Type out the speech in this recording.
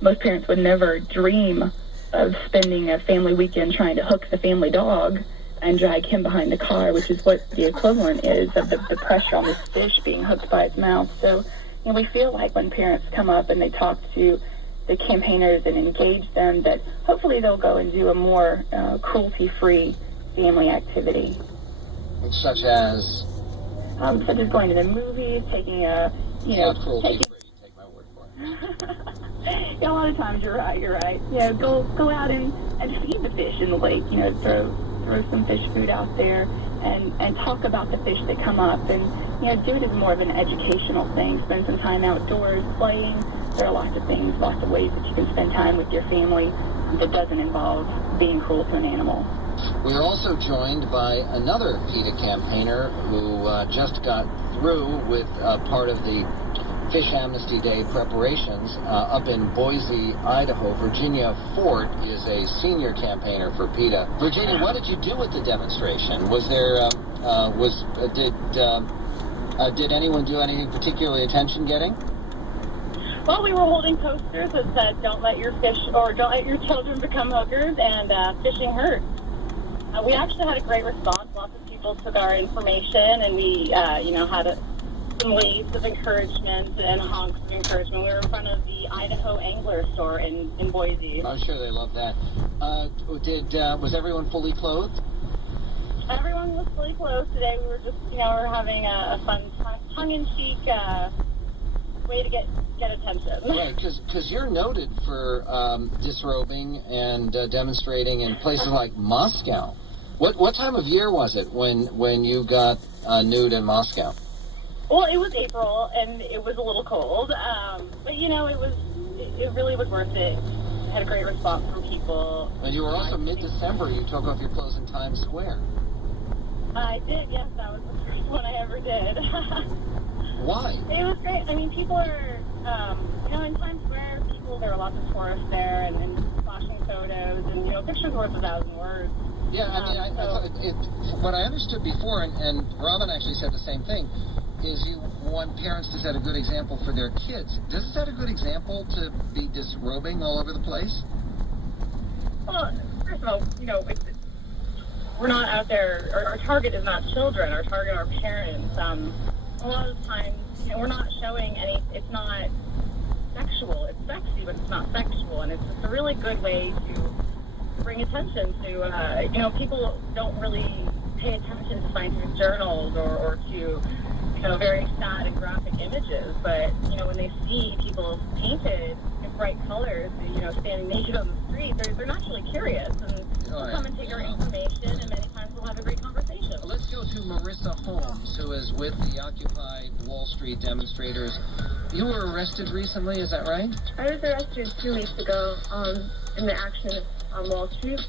Most parents would never dream of spending a family weekend trying to hook the family dog and drag him behind the car, which is what the equivalent is of the pressure on this fish being hooked by its mouth. So, we feel like when parents come up and they talk to the campaigners and engage them, that hopefully they'll go and do a more cruelty-free family activity. Such as? Such as going to the movies, taking a, not cruelty-free, take my word for it. Yeah, a lot of times you're right. Go out and feed the fish in the lake, throw some fish food out there and talk about the fish that come up, and do it as more of an educational thing. Spend some time outdoors playing. There are lots of things, lots of ways that you can spend time with your family that doesn't involve being cruel to an animal. We're also joined by another PETA campaigner who just got through with part of the Fish Amnesty Day preparations up in Boise, Idaho. Virginia Fort is a senior campaigner for PETA. Virginia, what did you do at the demonstration? Was there did anyone do anything particularly attention-getting? Well, we were holding posters that said, "Don't let your fish or don't let your children become hookers," and fishing hurts. We actually had a great response. Lots of people took our information, and we, had some waves of encouragement and honks of encouragement. We were in front of the Idaho Angler store in Boise. I'm sure they love that. Was everyone fully clothed? Everyone was fully clothed today. We were just, we're having a fun, tongue-in-cheek way to get attention. Right, because you're noted for disrobing and demonstrating in places like Moscow. What time of year was it when you got nude in Moscow? Well, it was April, and it was a little cold, but it really was worth it. I had a great response from people. And you were also mid-December. You took off your clothes in Times Square. I did, yes. That was the first one I ever did. Why? It was great. I mean, people are, in Times Square, there are lots of tourists there and flashing photos, and, pictures worth 1,000 words. Yeah, I thought what I understood before, and Robin actually said the same thing, is you want parents to set a good example for their kids. Does it set a good example to be disrobing all over the place? Well, first of all, we're not out there, our target is not children, our target are parents. A lot of times, we're not showing it's not sexual. It's sexy, but it's not sexual, and it's just a really good way to bring attention to, people don't really pay attention to scientific journals or to, very sad and graphic images, but, when they see people painted in bright colors, standing naked on the street, they're naturally curious, and they'll come and take our information, and many times we'll have a great conversation. Let's go to Marissa Holmes, who is with the Occupy Wall Street demonstrators. You were arrested recently, is that right? I was arrested 2 weeks ago in the action on Wall Street.